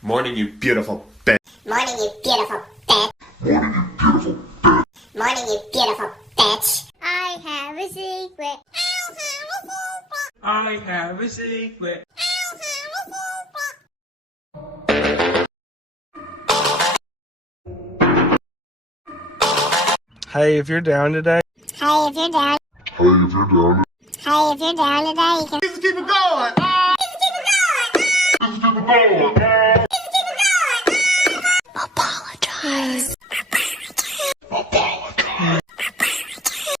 Morning, you beautiful bitch. Morning, you beautiful bitch. Morning, you beautiful bitch. Morning, you beautiful bitch. I have a secret. I have a secret. Hey, if you're down today. Hey, if you're down. Hey, if you're down. Hey, if you're down today, you can. Let's keep it going. Let's keep it going.